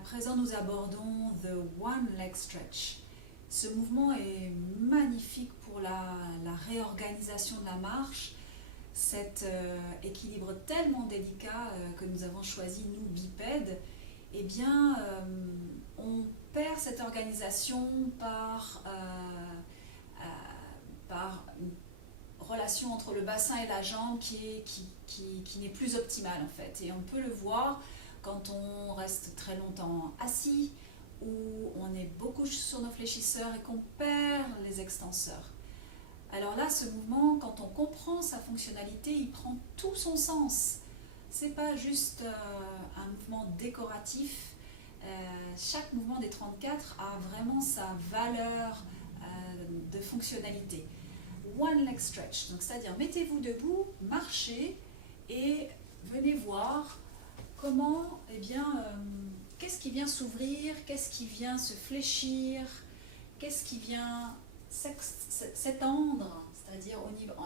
présent, nous abordons The One Leg Stretch. Ce mouvement est magnifique pour la réorganisation de la marche, cet équilibre tellement délicat que nous avons choisi, nous, bipèdes. Eh bien, on perd cette organisation par une relation entre le bassin et la jambe qui n'est plus optimale en fait. Et on peut le voir quand on reste très longtemps assis ou on est beaucoup sur nos fléchisseurs et qu'on perd les extenseurs. Alors là, ce mouvement, quand on comprend sa fonctionnalité, il prend tout son sens. C'est pas juste un mouvement décoratif. Chaque mouvement des 34 a vraiment sa valeur de fonctionnalité. One leg stretch, donc c'est-à-dire mettez-vous debout, marchez et venez voir comment, qu'est-ce qui vient s'ouvrir, qu'est-ce qui vient se fléchir, qu'est-ce qui vient s'étendre, c'est-à-dire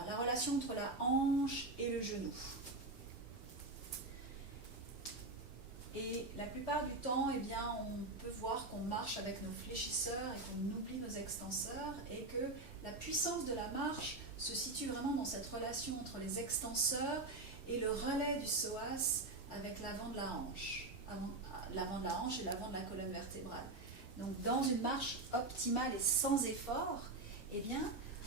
la relation entre la hanche et le genou. Et la plupart du temps, on peut voir qu'on marche avec nos fléchisseurs et qu'on oublie nos extenseurs et que la puissance de la marche se situe vraiment dans cette relation entre les extenseurs et le relais du psoas avec l'avant de la hanche, l'avant de la hanche et l'avant de la colonne vertébrale. Donc dans une marche optimale et sans effort,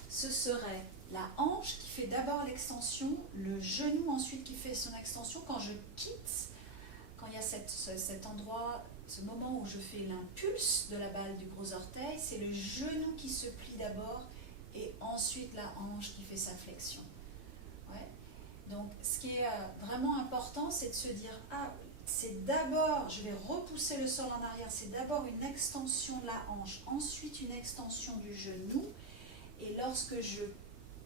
ce serait la hanche qui fait d'abord l'extension, le genou ensuite qui fait son extension. Quand je quitte, quand il y a cet endroit, ce moment où je fais l'impulse de la balle du gros orteil, c'est le genou qui se plie d'abord et ensuite la hanche qui fait sa flexion. Ouais. Donc ce qui est vraiment important, c'est de se dire, c'est d'abord, je vais repousser le sol en arrière, c'est d'abord une extension de la hanche, ensuite une extension du genou, et lorsque je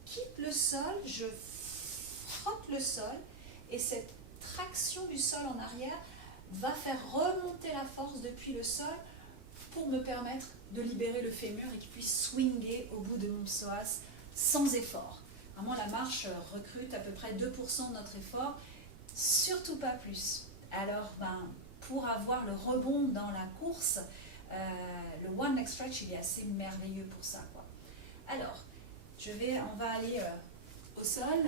quitte le sol, je frotte le sol, et cette traction du sol en arrière va faire remonter la force depuis le sol pour me permettre de libérer le fémur et qu'il puisse swinger au bout de mon psoas sans effort. Vraiment, la marche recrute à peu près 2% de notre effort, surtout pas plus. Alors, pour avoir le rebond dans la course, le One Leg Stretch, il est assez merveilleux pour ça, quoi. Alors, on va aller au sol,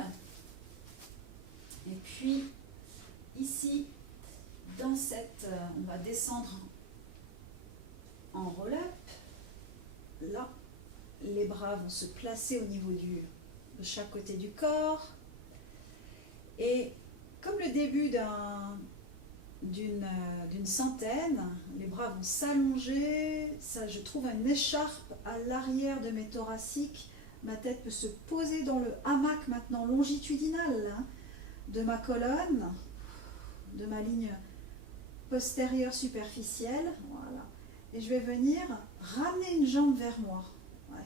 et puis ici, dans on va descendre en roll-up. Là, les bras vont se placer au niveau de chaque côté du corps. Et comme le début d'une centaine, les bras vont s'allonger. Ça, je trouve une écharpe à l'arrière de mes thoraciques. Ma tête peut se poser dans le hamac maintenant longitudinal de ma colonne, de ma ligne postérieure superficielle. Voilà. Et je vais venir ramener une jambe vers moi. Ouais.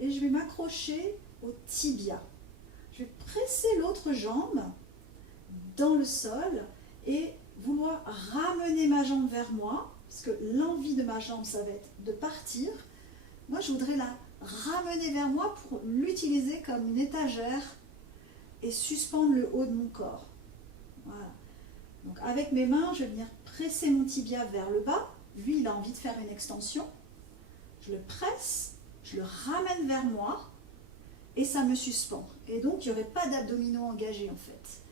Et je vais m'accrocher au tibia. Je vais presser l'autre jambe dans le sol et vouloir ramener ma jambe vers moi, parce que l'envie de ma jambe, ça va être de partir. Moi, je voudrais la ramener vers moi pour l'utiliser comme une étagère et suspendre le haut de mon corps. Voilà. Donc avec mes mains, je vais venir presser mon tibia vers le bas. Lui, il a envie de faire une extension. Je le presse, je le ramène vers moi et ça me suspend. Et donc, il n'y aurait pas d'abdominaux engagés en fait.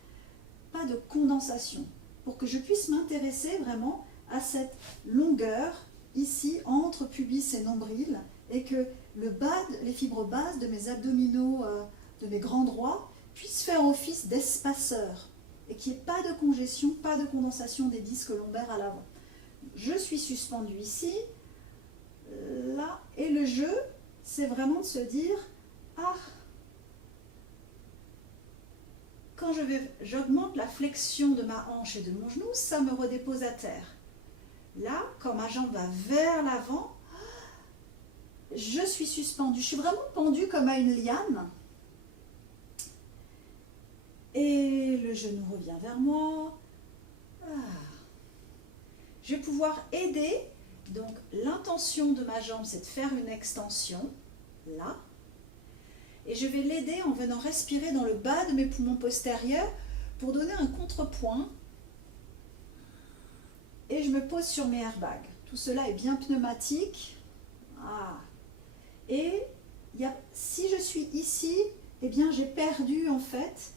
Pas de condensation. Pour que je puisse m'intéresser vraiment à cette longueur ici entre pubis et nombril et que les fibres basses de mes abdominaux, de mes grands droits, puissent faire office d'espaceur et qu'il n'y ait pas de congestion, pas de condensation des disques lombaires à l'avant. Je suis suspendue ici, là, et le jeu, c'est vraiment de se dire, quand j'augmente la flexion de ma hanche et de mon genou, ça me redépose à terre. Là, quand ma jambe va vers l'avant, je suis suspendue. Je suis vraiment pendue comme à une liane. Et le genou revient vers moi. Je vais pouvoir aider. Donc, l'intention de ma jambe, c'est de faire une extension, là. Et je vais l'aider en venant respirer dans le bas de mes poumons postérieurs pour donner un contrepoint et je me pose sur mes airbags. Tout cela est bien pneumatique. Ah. Et si je suis ici, eh bien j'ai perdu en fait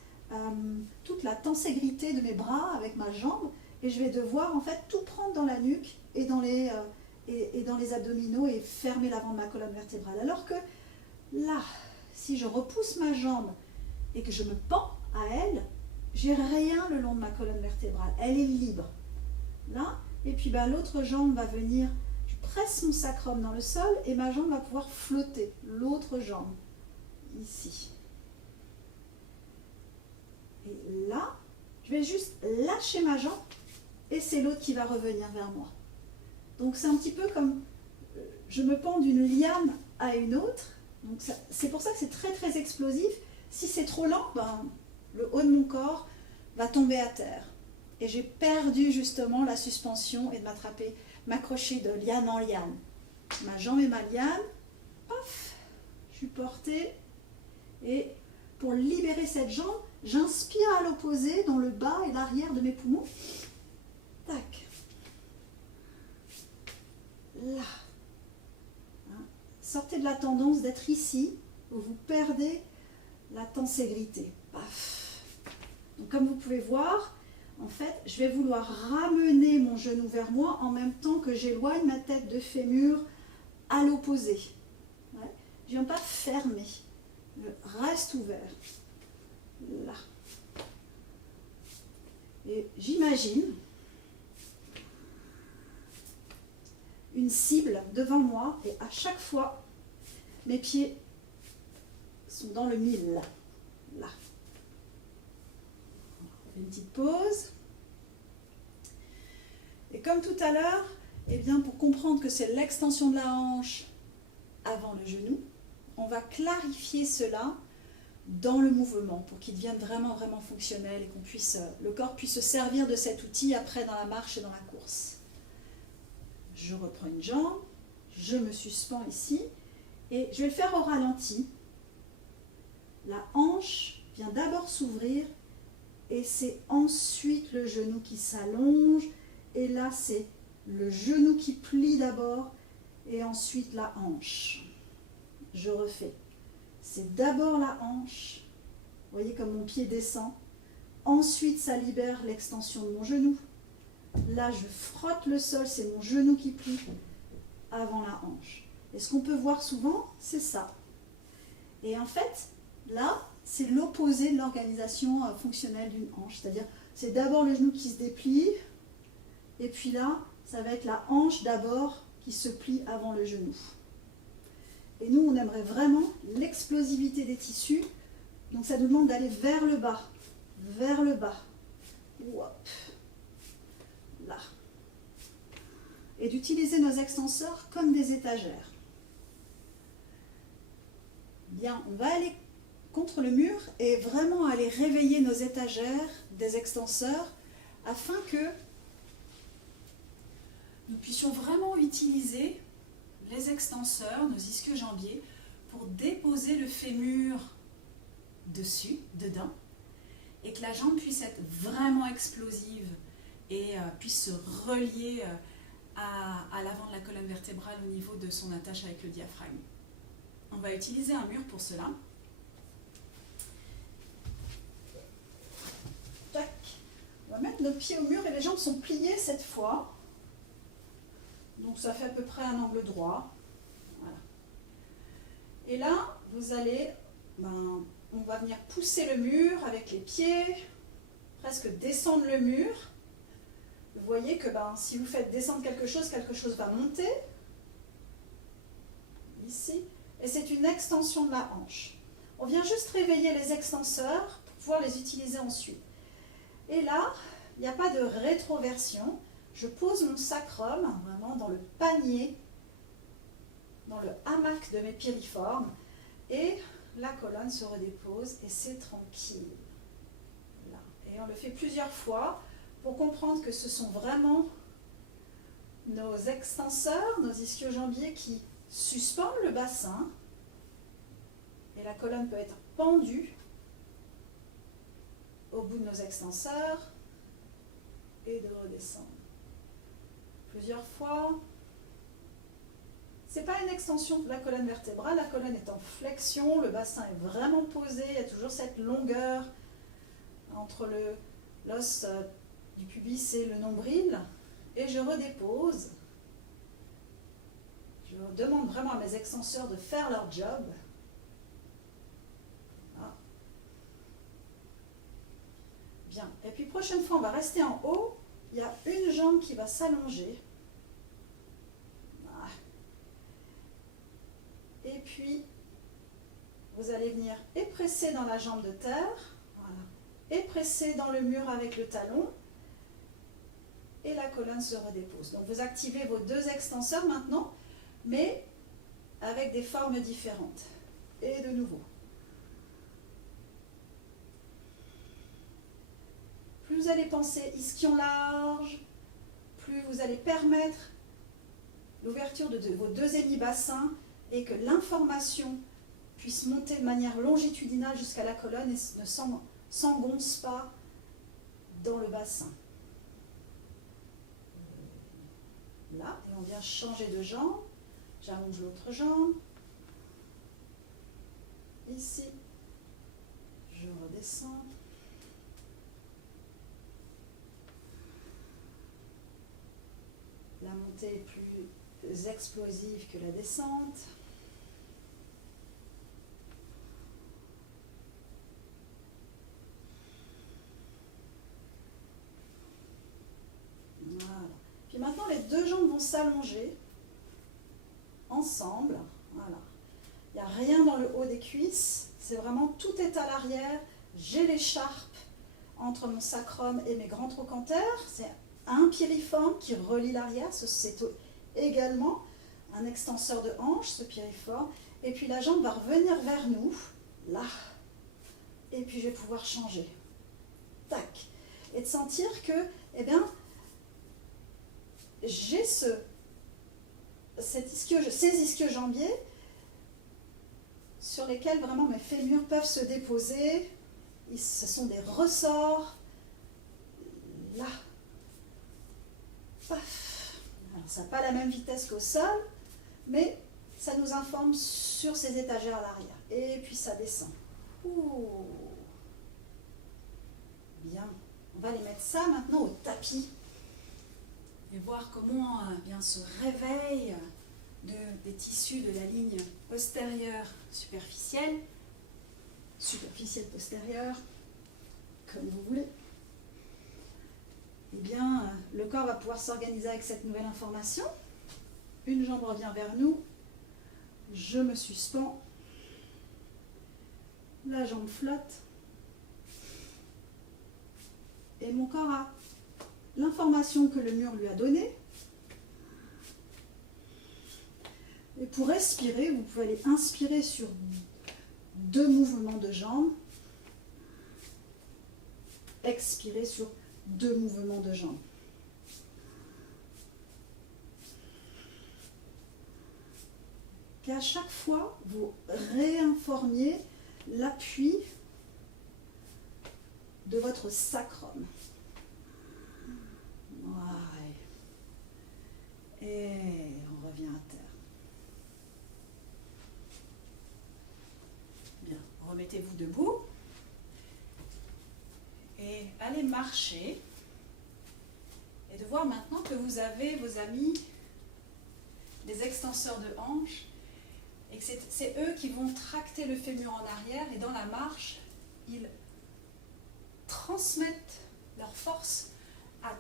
toute la tenségrité de mes bras avec ma jambe, et je vais devoir en fait tout prendre dans la nuque et dans les abdominaux et fermer l'avant de ma colonne vertébrale. Alors que là, si je repousse ma jambe et que je me pends à elle, j'ai rien le long de ma colonne vertébrale, elle est libre. Là, et puis l'autre jambe va venir, je presse mon sacrum dans le sol et ma jambe va pouvoir flotter, l'autre jambe, ici. Et là, je vais juste lâcher ma jambe et c'est l'autre qui va revenir vers moi. Donc c'est un petit peu comme je me pends d'une liane à une autre. Donc c'est pour ça que c'est très très explosif. Si c'est trop lent, le haut de mon corps va tomber à terre. Et j'ai perdu justement la suspension et de m'accrocher de liane en liane. Ma jambe et ma liane, paf, je suis portée. Et pour libérer cette jambe, j'inspire à l'opposé dans le bas et l'arrière de mes poumons. Tac. Là. Hein. Sortez de la tendance d'être ici, où vous perdez la tenségrité. Paf. Donc comme vous pouvez voir, en fait, je vais vouloir ramener mon genou vers moi en même temps que j'éloigne ma tête de fémur à l'opposé. Ouais. Je ne viens pas fermer, je reste ouvert. Là. Et j'imagine une cible devant moi et à chaque fois, mes pieds sont dans le mille. Là. On fait une petite pause. Et comme tout à l'heure, eh bien, pour comprendre que c'est l'extension de la hanche avant le genou, on va clarifier cela dans le mouvement pour qu'il devienne vraiment, vraiment fonctionnel et que le corps puisse se servir de cet outil après dans la marche et dans la course. Je reprends une jambe, je me suspends ici et je vais le faire au ralenti. La hanche vient d'abord s'ouvrir et c'est ensuite le genou qui s'allonge. Et là, c'est le genou qui plie d'abord et ensuite la hanche. Je refais. C'est d'abord la hanche. Vous voyez comme mon pied descend. Ensuite, ça libère l'extension de mon genou. Là, je frotte le sol, c'est mon genou qui plie avant la hanche. Et ce qu'on peut voir souvent, c'est ça. Et en fait, là, c'est l'opposé de l'organisation fonctionnelle d'une hanche. C'est-à-dire, c'est d'abord le genou qui se déplie, et puis là, ça va être la hanche d'abord qui se plie avant le genou. Et nous, on aimerait vraiment l'explosivité des tissus. Donc ça nous demande d'aller vers le bas. Vers le bas. Hop. Là. Et d'utiliser nos extenseurs comme des étagères. Bien, on va aller contre le mur et vraiment aller réveiller nos étagères des extenseurs afin que nous puissions vraiment utiliser les extenseurs, nos ischio-jambiers, pour déposer le fémur dessus, dedans, et que la jambe puisse être vraiment explosive et puisse se relier à l'avant de la colonne vertébrale au niveau de son attache avec le diaphragme. On va utiliser un mur pour cela. Tac. On va mettre nos pieds au mur et les jambes sont pliées cette fois. Donc ça fait à peu près un angle droit. Voilà. Et là, vous allez, on va venir pousser le mur avec les pieds, presque descendre le mur. Vous voyez que si vous faites descendre quelque chose va monter. Ici. Et c'est une extension de la hanche. On vient juste réveiller les extenseurs pour pouvoir les utiliser ensuite. Et là, il n'y a pas de rétroversion. Je pose mon sacrum vraiment dans le panier, dans le hamac de mes piriformes, et la colonne se redépose et c'est tranquille. Là. Et on le fait plusieurs fois pour comprendre que ce sont vraiment nos extenseurs, nos ischio-jambiers qui suspendent le bassin, et la colonne peut être pendue au bout de nos extenseurs et de redescendre. plusieurs fois. Ce n'est pas une extension de la colonne vertébrale, la colonne est en flexion, le bassin est vraiment posé, il y a toujours cette longueur entre l'os du pubis et le nombril. Et je redépose. Je demande vraiment à mes extenseurs de faire leur job. Voilà. Bien. Et puis prochaine fois, on va rester en haut. Il y a une jambe qui va s'allonger. Voilà. Et puis, vous allez venir épresser dans la jambe de terre. Voilà. Épresser dans le mur avec le talon. Et la colonne se redépose. Donc vous activez vos deux extenseurs maintenant, mais avec des formes différentes. Et de nouveau. Plus vous allez penser ischion large, plus vous allez permettre l'ouverture de vos deux hémibassins et que l'information puisse monter de manière longitudinale jusqu'à la colonne et ne s'engonce pas dans le bassin. Là, et on vient changer de jambe. J'allonge l'autre jambe. Ici, je redescends. La montée est plus explosive que la descente. Voilà. Puis maintenant, les deux jambes vont s'allonger ensemble. Voilà. Il n'y a rien dans le haut des cuisses. C'est vraiment, tout est à l'arrière. J'ai l'écharpe entre mon sacrum et mes grands trochantères. C'est un piriforme qui relie l'arrière. C'est également un extenseur de hanche, ce piriforme. Et puis la jambe va revenir vers nous, là. Et puis je vais pouvoir changer. Tac. Et de sentir que, eh bien, j'ai ces ischio-jambiers sur lesquels vraiment mes fémurs peuvent se déposer. Ce sont des ressorts. Là. Paf. Alors, ça n'a pas la même vitesse qu'au sol, mais ça nous informe sur ces étagères à l'arrière. Et puis ça descend. Ouh. Bien. On va les mettre ça maintenant au tapis. Et voir comment bien se réveille des tissus de la ligne postérieure superficielle postérieure, comme vous voulez. Eh bien, le corps va pouvoir s'organiser avec cette nouvelle information. Une jambe revient vers nous, je me suspends, la jambe flotte, et mon corps a l'information que le mur lui a donnée. Et pour respirer, vous pouvez aller inspirer sur 2 mouvements de jambes, expirer sur 2 mouvements de jambes. Qu'à chaque fois, vous réinformiez l'appui de votre sacrum. Ouais. Et on revient à terre. Bien, remettez-vous debout et allez marcher. Et de voir maintenant que vous avez vos amis, des extenseurs de hanches, et que c'est eux qui vont tracter le fémur en arrière, et dans la marche, ils transmettent leur force à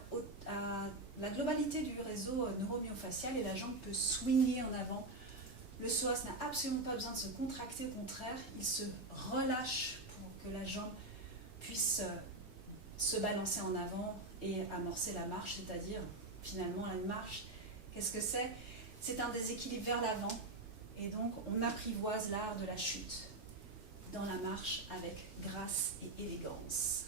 la globalité du réseau neuromyofacial, et la jambe peut swinger en avant. Le psoas n'a absolument pas besoin de se contracter, au contraire, il se relâche pour que la jambe puisse se balancer en avant et amorcer la marche, c'est-à-dire finalement la marche. Qu'est-ce que c'est? C'est un déséquilibre vers l'avant, et donc on apprivoise l'art de la chute dans la marche avec grâce et élégance.